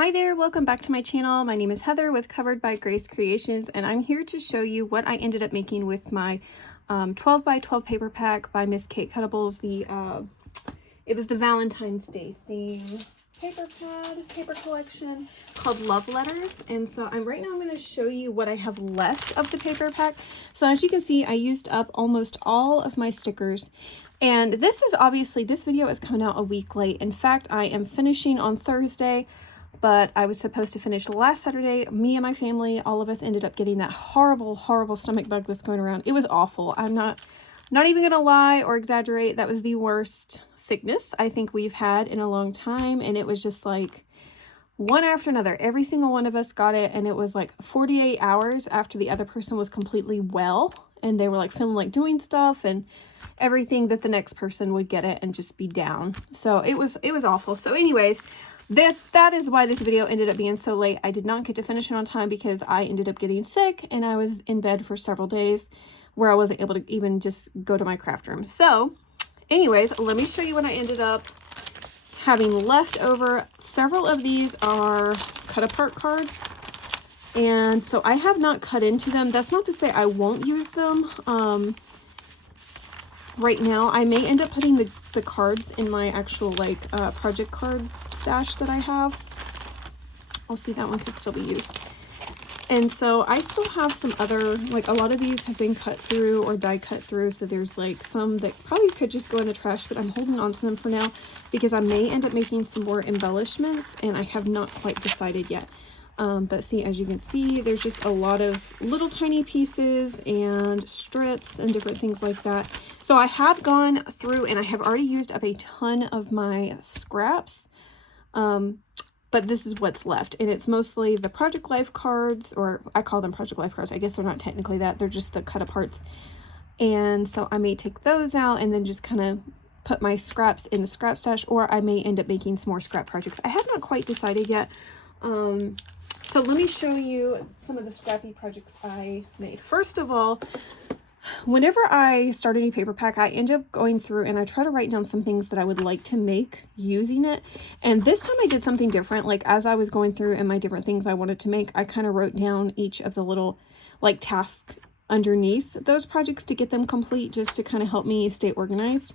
Hi there, welcome back to my channel. My name is Heather with Covered by Grace Creations, and I'm here to show you what I ended up making with my 12 by 12 paper pack by Miss Kate Cuttables. It was the Valentine's Day theme paper collection called Love Letters. And so I'm going to show you what I have left of the paper pack. So as you can see, I used up almost all of my stickers. And this video is coming out a week late. In fact, I am finishing on Thursday, but I was supposed to finish last Saturday. Me and my family, all of us ended up getting that horrible, horrible stomach bug that's going around. It was awful. I'm not even gonna lie or exaggerate. That was the worst sickness I think we've had in a long time. And it was just like one after another. Every single one of us got it. And it was like 48 hours after the other person was completely well. And they were like feeling like doing stuff and everything, that the next person would get it and just be down. So it was awful. So anyways, that is why this video ended up being so late. I did not get to finish it on time because I ended up getting sick and I was in bed for several days where I wasn't able to even just go to my craft room. So anyways, let me show you what I ended up having left over. Several of these are cut apart cards. And so I have not cut into them. That's not to say I won't use them. Right now, I may end up putting the cards in my actual project card stash that I have. I'll see, that one could still be used. And so I still have some other, a lot of these have been cut through or die cut through. So there's some that probably could just go in the trash, but I'm holding on to them for now because I may end up making some more embellishments and I have not quite decided yet. But see, as you can see, there's just a lot of little tiny pieces and strips and different things like that. So I have gone through and I have already used up a ton of my scraps. But this is what's left. And it's mostly the Project Life cards, or I call them Project Life cards. I guess they're not technically that. They're just the cut aparts. And so I may take those out and then just kind of put my scraps in the scrap stash, or I may end up making some more scrap projects. I have not quite decided yet. So let me show you some of the scrappy projects I made. First of all, whenever I start a new paper pack, I end up going through and I try to write down some things that I would like to make using it. And this time I did something different. As I was going through and my different things I wanted to make, I kind of wrote down each of the little tasks underneath those projects to get them complete, just to kind of help me stay organized.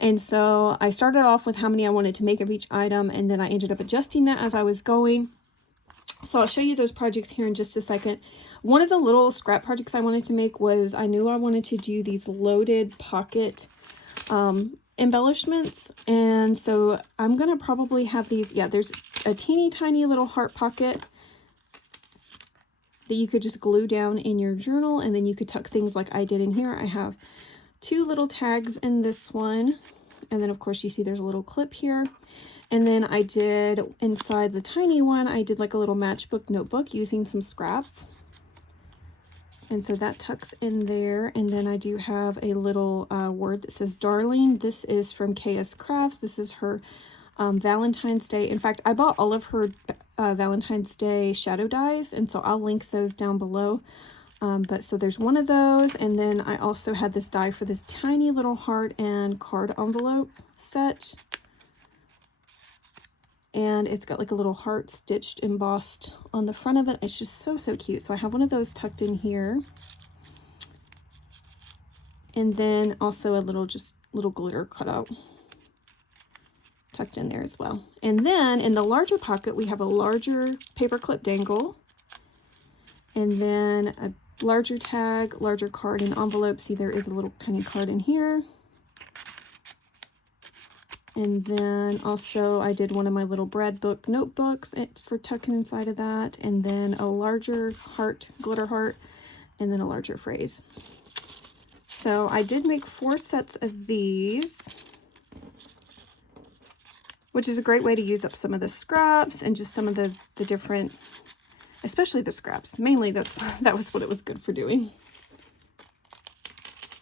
And so I started off with how many I wanted to make of each item, and then I ended up adjusting that as I was going. So I'll show you those projects here in just a second. One of the little scrap projects I wanted to make was, I knew I wanted to do these loaded pocket embellishments. And so I'm going to probably have these. Yeah, there's a teeny tiny little heart pocket that you could just glue down in your journal. And then you could tuck things like I did in here. I have two little tags in this one. And then of course you see there's a little clip here. And then I did, inside the tiny one, I did a little matchbook notebook using some scraps. And so that tucks in there. And then I do have a little word that says darling. This is from KS Crafts. This is her Valentine's Day. In fact, I bought all of her Valentine's Day shadow dies, and so I'll link those down below. But so there's one of those. And then I also had this die for this tiny little heart and card envelope set. And it's got a little heart stitched, embossed on the front of it. It's just so, so cute. So I have one of those tucked in here. And then also a little glitter cutout tucked in there as well. And then in the larger pocket, we have a larger paperclip dangle. And then a larger tag, larger card and envelope. See, there is a little tiny card in here. And then also I did one of my little Brad book notebooks. It's for tucking inside of that. And then a larger heart, glitter heart, and then a larger phrase. So I did make 4 sets of these, which is a great way to use up some of the scraps and just some of the different, especially the scraps. Mainly that was what it was good for doing.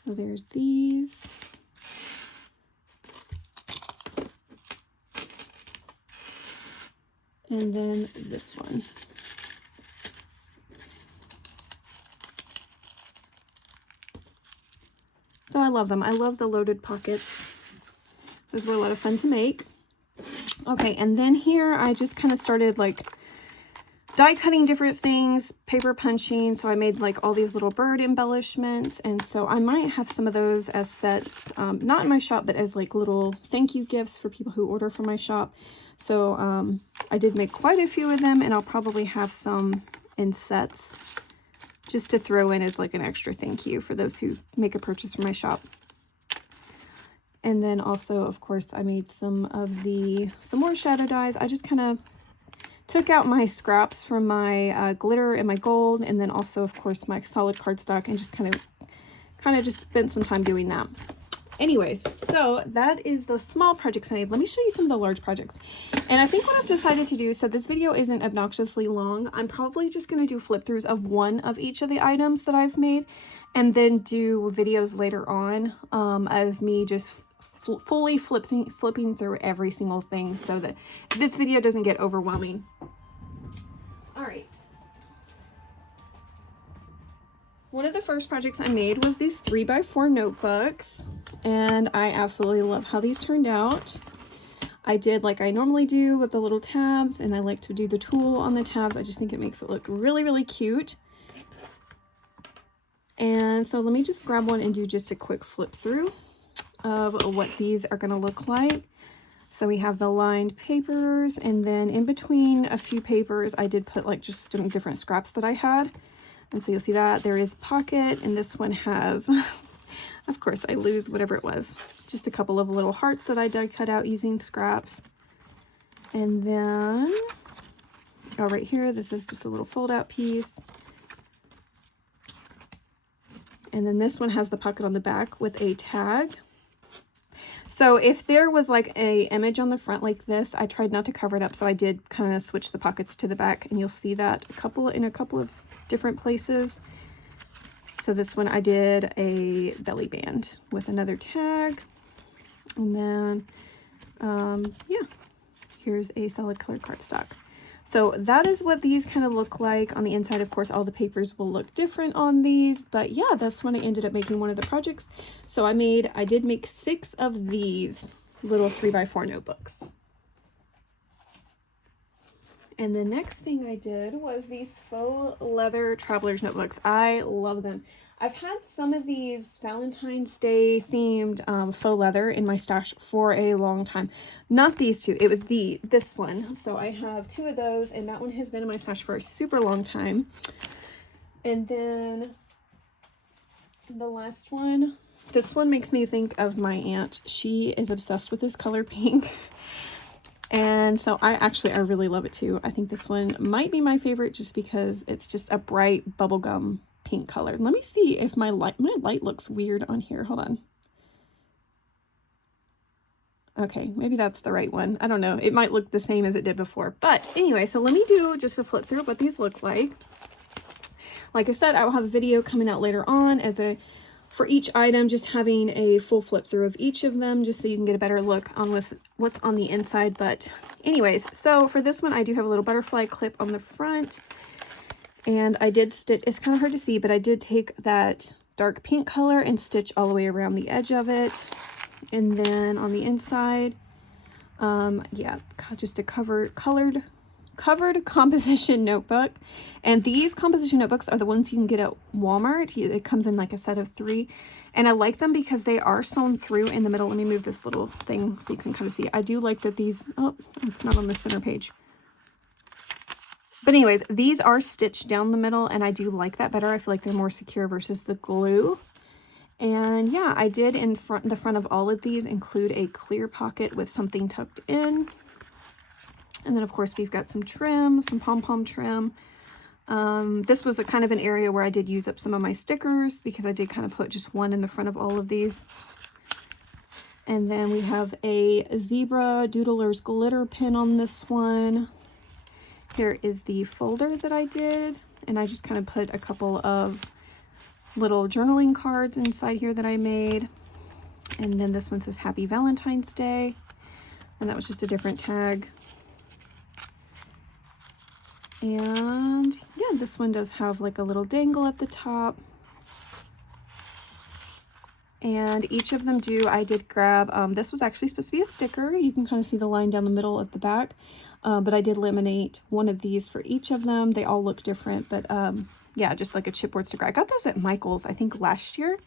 So there's these. And then this one. So I love them. I love the loaded pockets. Those were a lot of fun to make. Okay, and then here I just kind of started die cutting different things, paper punching. So I made like all these little bird embellishments. And so I might have some of those as sets, not in my shop, but as like little thank you gifts for people who order from my shop. So I did make quite a few of them, and I'll probably have some in sets just to throw in as like an extra thank you for those who make a purchase from my shop. And then also, of course, I made some more shadow dies. I just kind of took out my scraps from my glitter and my gold, and then also, of course, my solid cardstock, and just kind of just spent some time doing that. Anyways, so that is the small projects I made. Let me show you some of the large projects. And I think what I've decided to do, so this video isn't obnoxiously long, I'm probably just going to do flip throughs of one of each of the items that I've made, and then do videos later on of me just fully flipping through every single thing, so that this video doesn't get overwhelming. All right. One of the first projects I made was these 3x4 notebooks, and I absolutely love how these turned out. I did like I normally do with the little tabs, and I like to do the tulle on the tabs. I just think it makes it look really, really cute. And so let me just grab one and do just a quick flip through of what these are going to look like. So we have the lined papers, and then in between a few papers I did put like just some different scraps that I had. And so you'll see that there is pocket, and this one has of course I lose whatever it was, just a couple of little hearts that I die cut out using scraps. And then right here, this is just a little fold out piece. And then this one has the pocket on the back with a tag. So if there was like a image on the front like this, I tried not to cover it up, so I did kind of switch the pockets to the back, and you'll see that in a couple of different places. So this one I did a belly band with another tag, and then yeah, here's a solid colored cardstock. So that is what these kind of look like on the inside. Of course, all the papers will look different on these, but yeah, that's when I ended up making one of the projects. So I did make 6 of these little 3x4 notebooks. And the next thing I did was these faux leather traveler's notebooks. I love them. I've had some of these Valentine's Day themed faux leather in my stash for a long time. Not these two, it was this one. So I have 2 of those, and that one has been in my stash for a super long time. And then the last one, this one makes me think of my aunt. She is obsessed with this color pink. And so I really love it too. I think this one might be my favorite just because it's just a bright bubblegum pink color. Let me see if my light looks weird on here. Hold on. Okay, maybe that's the right one. I don't know. It might look the same as it did before. But anyway, so let me do just a flip through of what these look like. Like I said, I will have a video coming out later on for each item, just having a full flip through of each of them, just so you can get a better look on what's on the inside. But anyways, so for this one, I do have a little butterfly clip on the front, and I did stitch, it's kind of hard to see, but I did take that dark pink color and stitch all the way around the edge of it. And then on the inside, yeah, just a covered composition notebook. And these composition notebooks are the ones you can get at Walmart. It comes in like a set of 3, and I like them because they are sewn through in the middle. Let me move this little thing so you can kind of see. I do like that these, oh, it's not on the center page. But anyways, these are stitched down the middle, and I do like that better. I feel like they're more secure versus the glue. And yeah, I did in the front of all of these include a clear pocket with something tucked in. And then of course we've got some trim, some pom-pom trim. This was a kind of an area where I did use up some of my stickers because I did kind of put just one in the front of all of these. And then we have a zebra doodler's glitter pin on this one. Here is the folder that I did, and I just kind of put a couple of little journaling cards inside here that I made. And then this one says Happy Valentine's Day, and that was just a different tag. And yeah, this one does have like a little dangle at the top. and each of them do, I did grab, this was actually supposed to be a sticker. You can kind of see the line down the middle at the back, but I did laminate one of these for each of them. They all look different, but yeah, just like a chipboard sticker. I got those at Michael's, I think last year.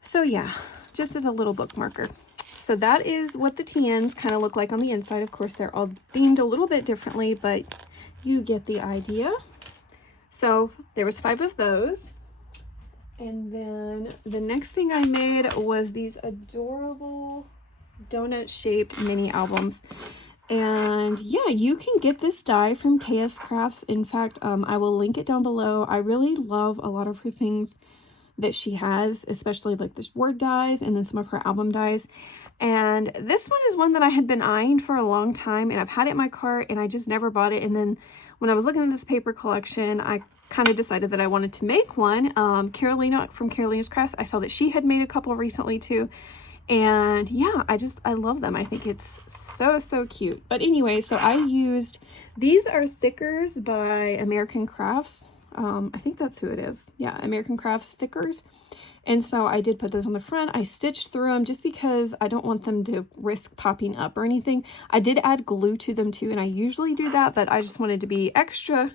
So yeah, just as a little bookmarker. So that is what the TNs kind of look like on the inside. Of course, they're all themed a little bit differently, but you get the idea. So there was 5 of those. And then the next thing I made was these adorable donut-shaped mini albums. And yeah, you can get this die from KS Crafts. In fact, I will link it down below. I really love a lot of her things that she has, especially like this word dies and then some of her album dies. And this one is one that I had been eyeing for a long time, and I've had it in my cart and I just never bought it. And then when I was looking at this paper collection, I kind of decided that I wanted to make one. Carolina from Carolina's Crafts, I saw that she had made a couple recently too. And yeah, I love them. I think it's so cute. But anyway, so I used, these are thickers by American Crafts. I think that's who it is. Yeah, American Crafts thickers. And so I did put those on the front. I stitched through them just because I don't want them to risk popping up or anything. I did add glue to them too, and I usually do that, but I just wanted to be extra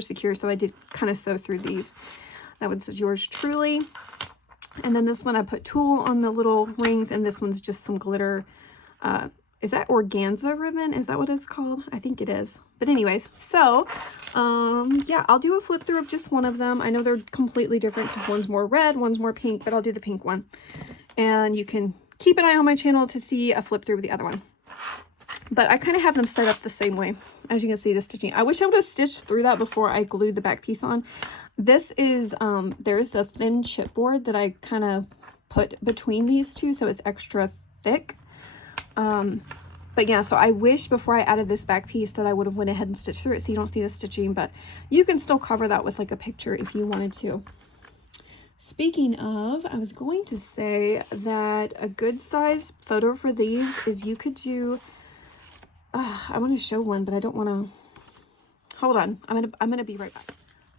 secure, so I did kind of sew through these. That one says yours truly. And then this one I put tulle on the little rings, and this one's just some glitter. Is that organza ribbon? Is that what it's called? I think it is. But anyways, so yeah, I'll do a flip through of just one of them. I know they're completely different because one's more red, one's more pink, but I'll do the pink one. And you can keep an eye on my channel to see a flip through of the other one. But I kind of have them set up the same way. As you can see, the stitching. I wish I would have stitched through that before I glued the back piece on. This is, there's a thin chipboard that I kind of put between these two, so it's extra thick. But yeah, so I wish before I added this back piece that I would have went ahead and stitched through it so you don't see the stitching, but you can still cover that with like a picture if you wanted to. Speaking of, I was going to say that a good size photo for these is you could do, I want to show one, but I don't want to, hold on. I'm going to be right back.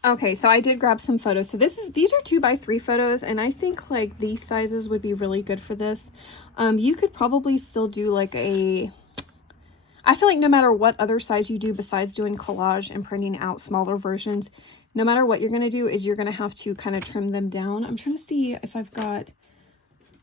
Okay, so I did grab some photos. So these are 2x3 photos, and I think like these sizes would be really good for this. You could probably still do like I feel like no matter what other size you do besides doing collage and printing out smaller versions, no matter what you're going to do is you're going to have to kind of trim them down. I'm trying to see if I've got,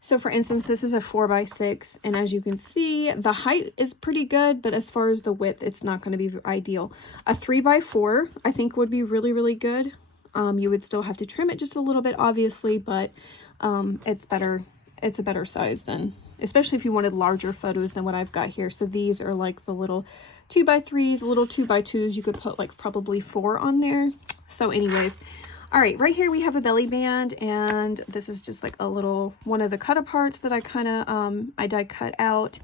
so for instance, this is a 4x6, and as you can see, the height is pretty good, but as far as the width, it's not going to be ideal. A 3x4, I think would be really good. You would still have to trim it just a little bit, obviously, but it's better. It's a better size than, especially if you wanted larger photos than what I've got here. So these are like the little 2x3s, little 2x2s. You could put like probably 4 on there. So anyways, all right, right here we have a belly band, and this is just like a little one of the cut aparts that I kind of I die cut out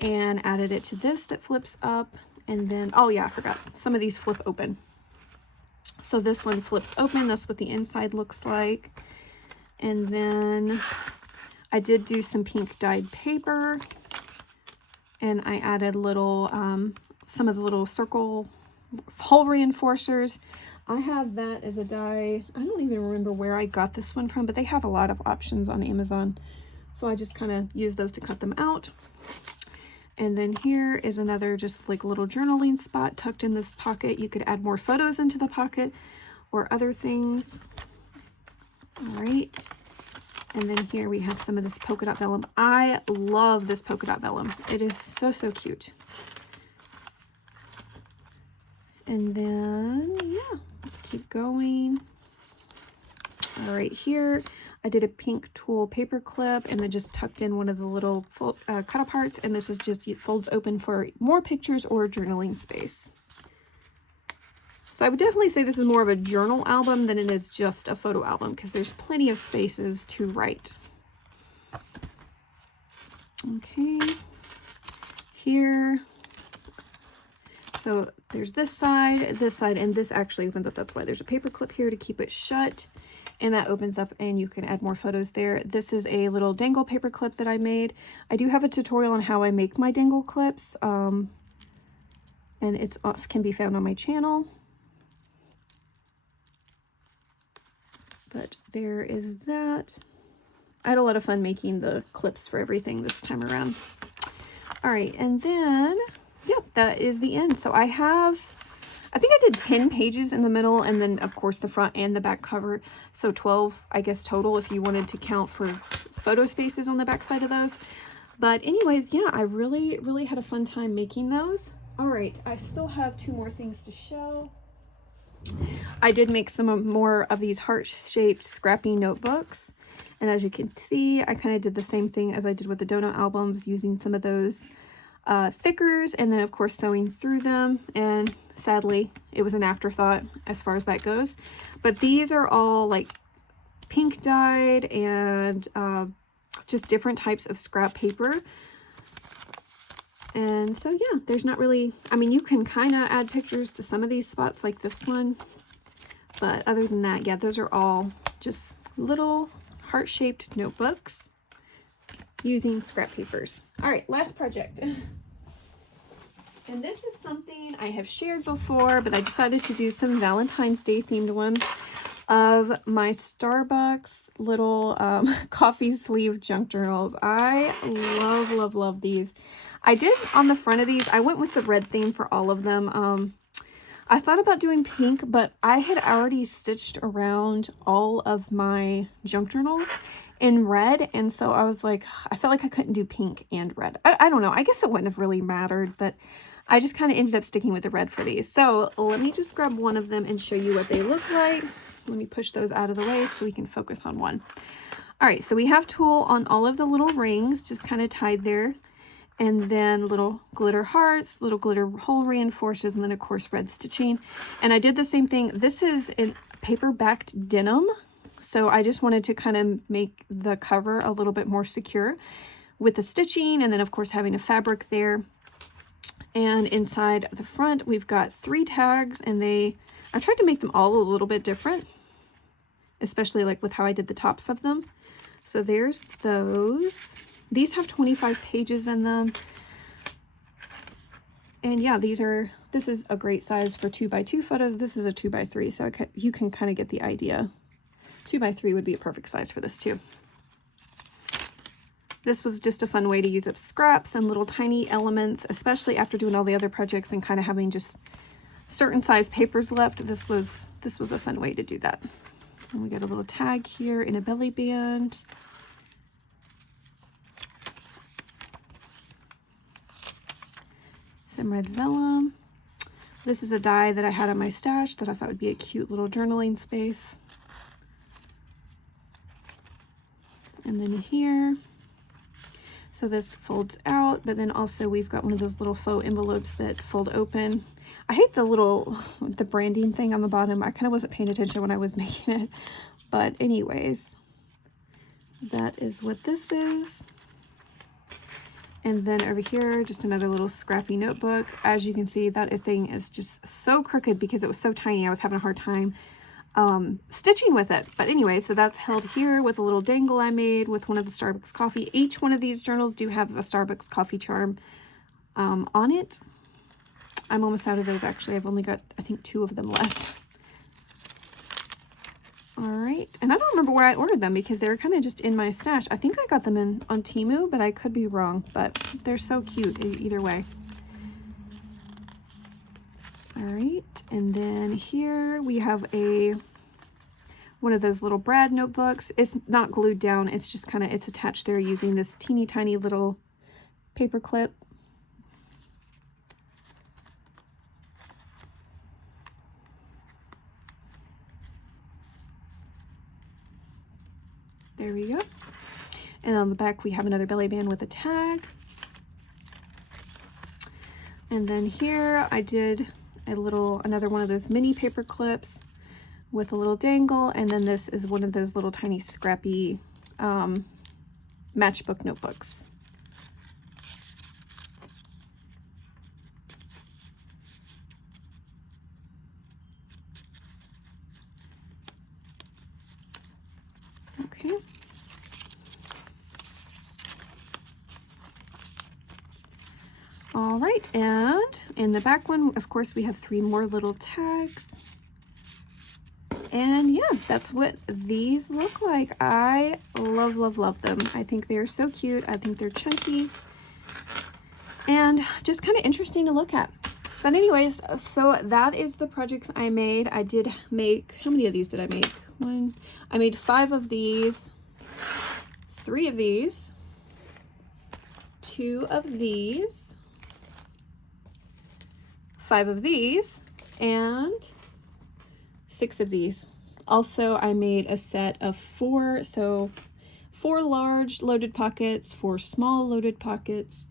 and added it to this that flips up. And then, oh yeah, I forgot, some of these flip open. So this one flips open. That's what the inside looks like. And then I did do some pink dyed paper, and I added little some of the little circle hole reinforcers. I have that as a die. I don't even remember where I got this one from, but they have a lot of options on Amazon. So I just kind of use those to cut them out. And then here is another just like little journaling spot tucked in this pocket. You could add more photos into the pocket or other things. All right. And then here we have some of this polka dot vellum. I love this polka dot vellum. It is so cute. And then, yeah, let's keep going. All right, here I did a pink tulle paper clip and then just tucked in one of the little cut aparts. And this is just, it folds open for more pictures or journaling space. So I would definitely say this is more of a journal album than it is just a photo album, because there's plenty of spaces to write. Okay, here. So there's this side, and this actually opens up. That's why there's a paper clip here to keep it shut. And that opens up and you can add more photos there. This is a little dangle paper clip that I made. I do have a tutorial on how I make my dangle clips. And it's can be found on my channel. But there is that. I had a lot of fun making the clips for everything this time around. All right, and then, yeah, that is the end. So I think I did 10 pages in the middle, and then of course the front and the back cover. So 12, I guess, total if you wanted to count for photo spaces on the back side of those. But anyways, yeah, I really, really had a fun time making those. All right, I still have 2 more things to show. I did make some more of these heart-shaped scrappy notebooks. And as you can see, I kind of did the same thing as I did with the donut albums, using some of those thickers, and then of course sewing through them. And sadly, it was an afterthought as far as that goes. But these are all like pink dyed and just different types of scrap paper. And so yeah, there's not really, I mean, you can kind of add pictures to some of these spots like this one, but other than that, yeah, those are all just little heart-shaped notebooks using scrap papers. All right, last project. And this is something I have shared before, but I decided to do some Valentine's Day themed ones of my Starbucks little coffee sleeve junk journals. I love, love, love these. I did on the front of these, I went with the red theme for all of them. I thought about doing pink, but I had already stitched around all of my junk journals in red, and so I was like, I felt like I couldn't do pink and red. I don't know, I guess it wouldn't have really mattered, but I just kind of ended up sticking with the red for these. So let me just grab one of them and show you what they look like. Let me push those out of the way so we can focus on one. All right, so we have tulle on all of the little rings, just kind of tied there. And then little glitter hearts, little glitter hole reinforcers, and then of course red stitching. And I did the same thing. This is in paper backed denim. So I just wanted to kind of make the cover a little bit more secure with the stitching, and then of course having a fabric there. And inside the front, we've got 3 tags, and I tried to make them all a little bit different, especially like with how I did the tops of them. So there's those. These have 25 pages in them. And yeah, this is a great size for 2x2 photos. This is a 2x3, so you can kind of get the idea. 2x3 would be a perfect size for this too. This was just a fun way to use up scraps and little tiny elements, especially after doing all the other projects and kind of having just certain size papers left. This was a fun way to do that. And we got a little tag here in a belly band. Some red vellum. This is a die that I had on my stash that I thought would be a cute little journaling space. And then here, so this folds out, but then also we've got one of those little faux envelopes that fold open. I hate the branding thing on the bottom. I kind of wasn't paying attention when I was making it. But anyways, that is what this is. And then over here, just another little scrappy notebook. As you can see, that thing is just so crooked because it was so tiny. I was having a hard time stitching with it. But anyway, so that's held here with a little dangle I made with one of the Starbucks coffee. Each one of these journals do have a Starbucks coffee charm on it. I'm almost out of those, actually. I've only got, I think, 2 of them left. All right, and I don't remember where I ordered them because they were kind of just in my stash. I think I got them on Temu, but I could be wrong. But they're so cute either way. All right, and then here we have one of those little Brad notebooks. It's not glued down. It's just kind of, it's attached there using this teeny tiny little paper clip. There we go. And on the back, we have another belly band with a tag. And then here I did another one of those mini paper clips with a little dangle. And then this is one of those little tiny scrappy matchbook notebooks. Okay. All right, and in the back one, of course, we have 3 more little tags. And yeah, that's what these look like. I love, love, love them. I think they're so cute. I think they're chunky and just kind of interesting to look at. But anyways, so that is the projects I made. I did make, how many of these did I make? I made 5 of these, 3 of these, 2 of these, 5 of these, and 6 of these. Also, I made a set of 4, so 4 large loaded pockets, 4 small loaded pockets,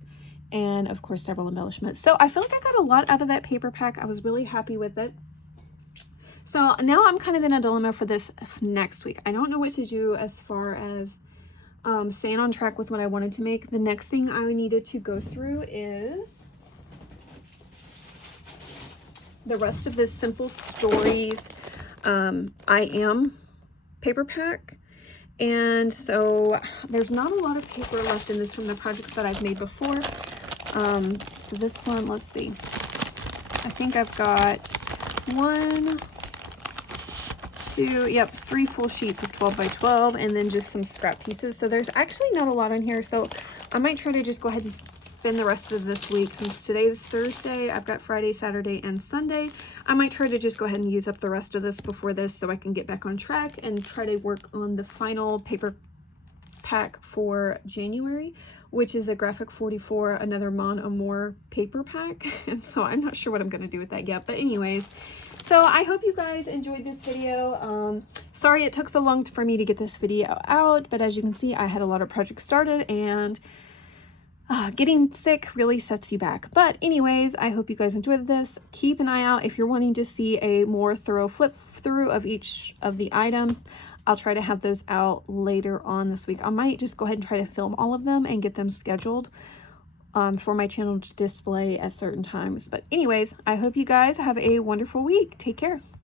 and of course several embellishments. So I feel like I got a lot out of that paper pack. I was really happy with it. So now I'm kind of in a dilemma for this next week. I don't know what to do as far as staying on track with what I wanted to make. The next thing I needed to go through is the rest of this Simple Stories I Am paper pack. And so there's not a lot of paper left in this from the projects that I've made before. So this one, let's see. I think I've got 1, 2, yep, 3 full sheets of 12 by 12, and then just some scrap pieces. So there's actually not a lot on here. So I might try to just go ahead and spend the rest of this week. Since today's Thursday, I've got Friday, Saturday, and Sunday. I might try to just go ahead and use up the rest of this before this so I can get back on track and try to work on the final paper pack for January, which is a Graphic 44, another Mon Amour paper pack. And so I'm not sure what I'm going to do with that yet. But anyways, so I hope you guys enjoyed this video. Sorry it took so long for me to get this video out, but as you can see, I had a lot of projects started, and getting sick really sets you back. But anyways, I hope you guys enjoyed this. Keep an eye out if you're wanting to see a more thorough flip through of each of the items. I'll try to have those out later on this week. I might just go ahead and try to film all of them and get them scheduled for my channel to display at certain times. But anyways, I hope you guys have a wonderful week. Take care.